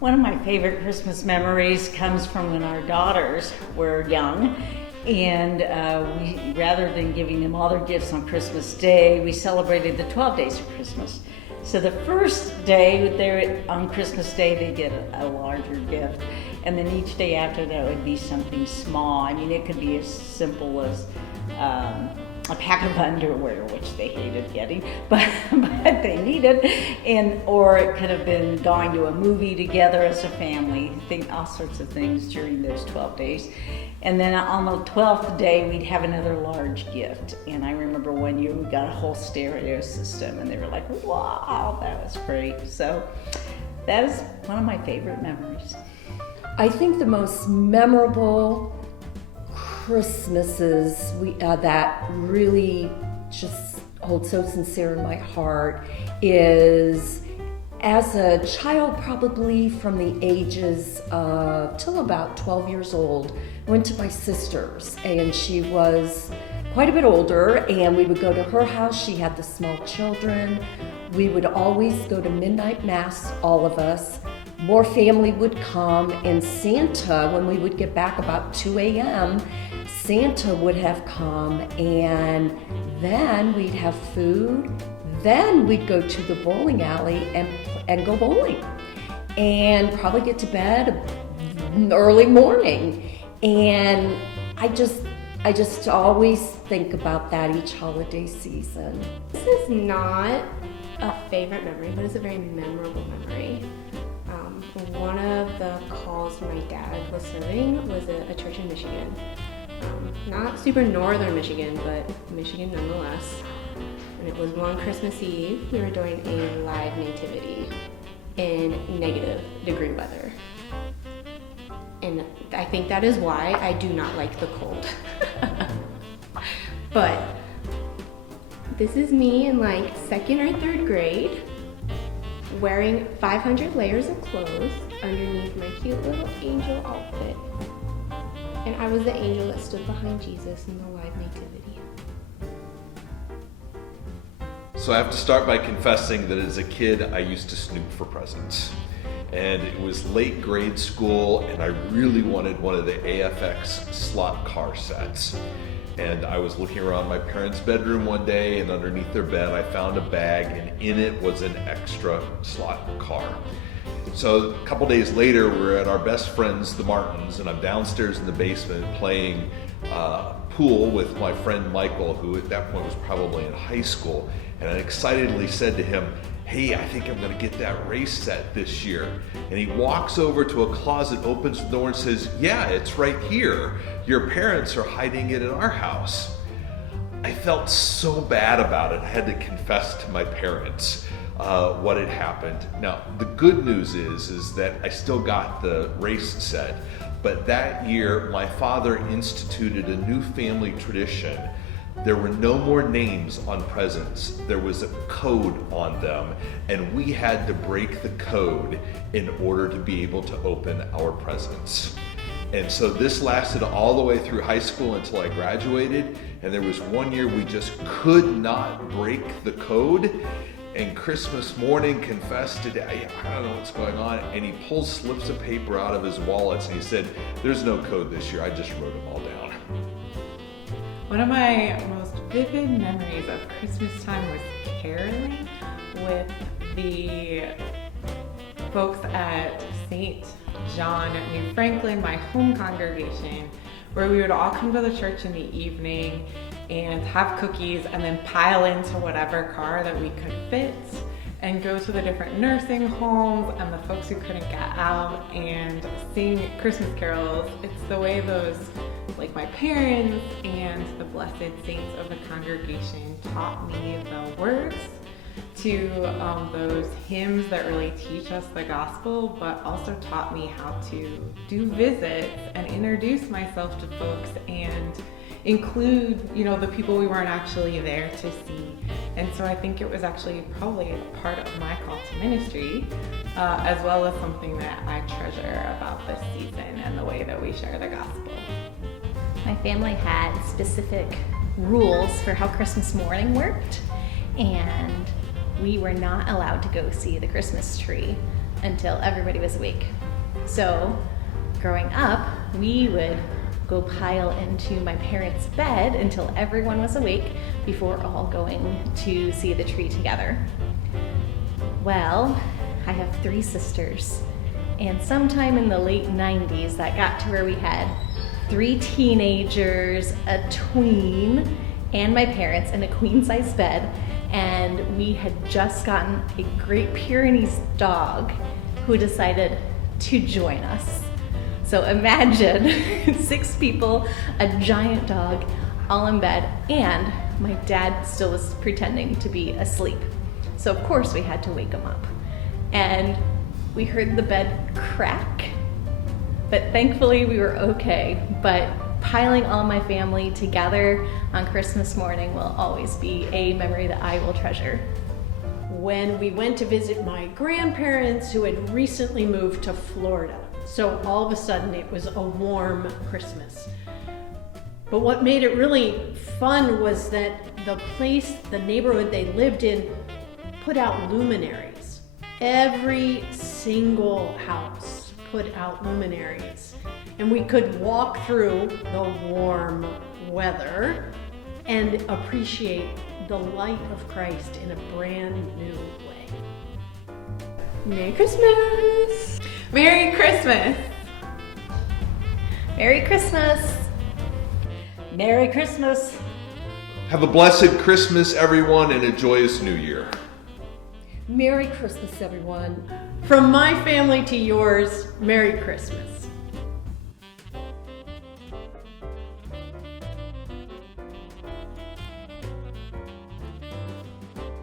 One of my favorite Christmas memories comes from when our daughters were young, and we, rather than giving them all their gifts on Christmas Day, we celebrated the 12 days of Christmas. So the first day, on Christmas Day, they get a larger gift, and then each day after that would be something small. I mean, it could be as simple as a pack of underwear, which they hated getting, but they needed, or it could have been going to a movie together as a family, all sorts of things during those 12 days. And then on the 12th day, we'd have another large gift. And I remember one year we got a whole stereo system, and they were like, wow, that was great. So that is one of my favorite memories. I think the most memorable Christmases that really just hold so sincere in my heart is as a child, probably from the ages of till about 12 years old, I went to my sister's, and she was quite a bit older, and we would go to her house. She had the small children. We would always go to midnight mass, all of us. More family would come, and Santa, when we would get back about 2 a.m., Santa would have come, and then we'd have food. Then we'd go to the bowling alley and go bowling, and probably get to bed early morning. And I just always think about that each holiday season. This is not a favorite memory, but it's a very memorable memory. One of the calls my dad was serving was a church in Michigan. Not super northern Michigan, but Michigan nonetheless. And it was one Christmas Eve. We were doing a live nativity in -degree weather. And I think that is why I do not like the cold. But this is me in like 2nd or 3rd grade, wearing 500 layers of clothes underneath my cute little angel outfit. And I was the angel that stood behind Jesus in the live nativity. So I have to start by confessing that as a kid, I used to snoop for presents. And it was late grade school, and I really wanted one of the AFX slot car sets. And I was looking around my parents' bedroom one day, and underneath their bed I found a bag, and in it was an extra slot car. So a couple days later, we're at our best friends, the Martins, and I'm downstairs in the basement playing pool with my friend Michael, who at that point was probably in high school. And I excitedly said to him, hey, I think I'm gonna get that race set this year. And he walks over to a closet, opens the door and says, yeah, it's right here. Your parents are hiding it in our house. I felt so bad about it. I had to confess to my parents what had happened. Now, the good news is that I still got the race set, but that year my father instituted a new family tradition. There were no more names on presents. There was a code on them, and we had to break the code in order to be able to open our presents. And so this lasted all the way through high school until I graduated, and there was one year we just could not break the code. And Christmas morning confessed to Dad, I don't know what's going on, and he pulls slips of paper out of his wallets and he said, there's no code this year, I just wrote them all down. One of my most vivid memories of Christmas time was caroling with the folks at St. John, New Franklin, my home congregation, where we would all come to the church in the evening and have cookies and then pile into whatever car that we could fit and go to the different nursing homes and the folks who couldn't get out and sing Christmas carols. It's the way those, like my parents and the blessed saints of the congregation taught me the words to those hymns that really teach us the gospel, but also taught me how to do visits and introduce myself to folks and include, the people we weren't actually there to see. And so I think it was actually probably part of my call to ministry, as well as something that I treasure about this season and the way that we share the gospel. My family had specific rules for how Christmas morning worked, and we were not allowed to go see the Christmas tree until everybody was awake. So growing up, we would go pile into my parents' bed until everyone was awake before all going to see the tree together. Well, I have 3 sisters, and sometime in the late 90s that got to where we had 3 teenagers, a tween, and my parents in a queen-size bed, and we had just gotten a Great Pyrenees dog who decided to join us. So imagine 6 people, a giant dog, all in bed, and my dad still was pretending to be asleep. So of course we had to wake him up. And we heard the bed crack, but thankfully we were okay. But piling all my family together on Christmas morning will always be a memory that I will treasure. When we went to visit my grandparents who had recently moved to Florida. So all of a sudden it was a warm Christmas. But what made it really fun was that the neighborhood they lived in, put out luminaries. Every single house put out luminaries. And we could walk through the warm weather and appreciate the light of Christ in a brand new way. Merry Christmas! Merry Christmas! Merry Christmas! Merry Christmas. Have a blessed Christmas, everyone, and a joyous New Year. Merry Christmas, everyone. From my family to yours, Merry Christmas.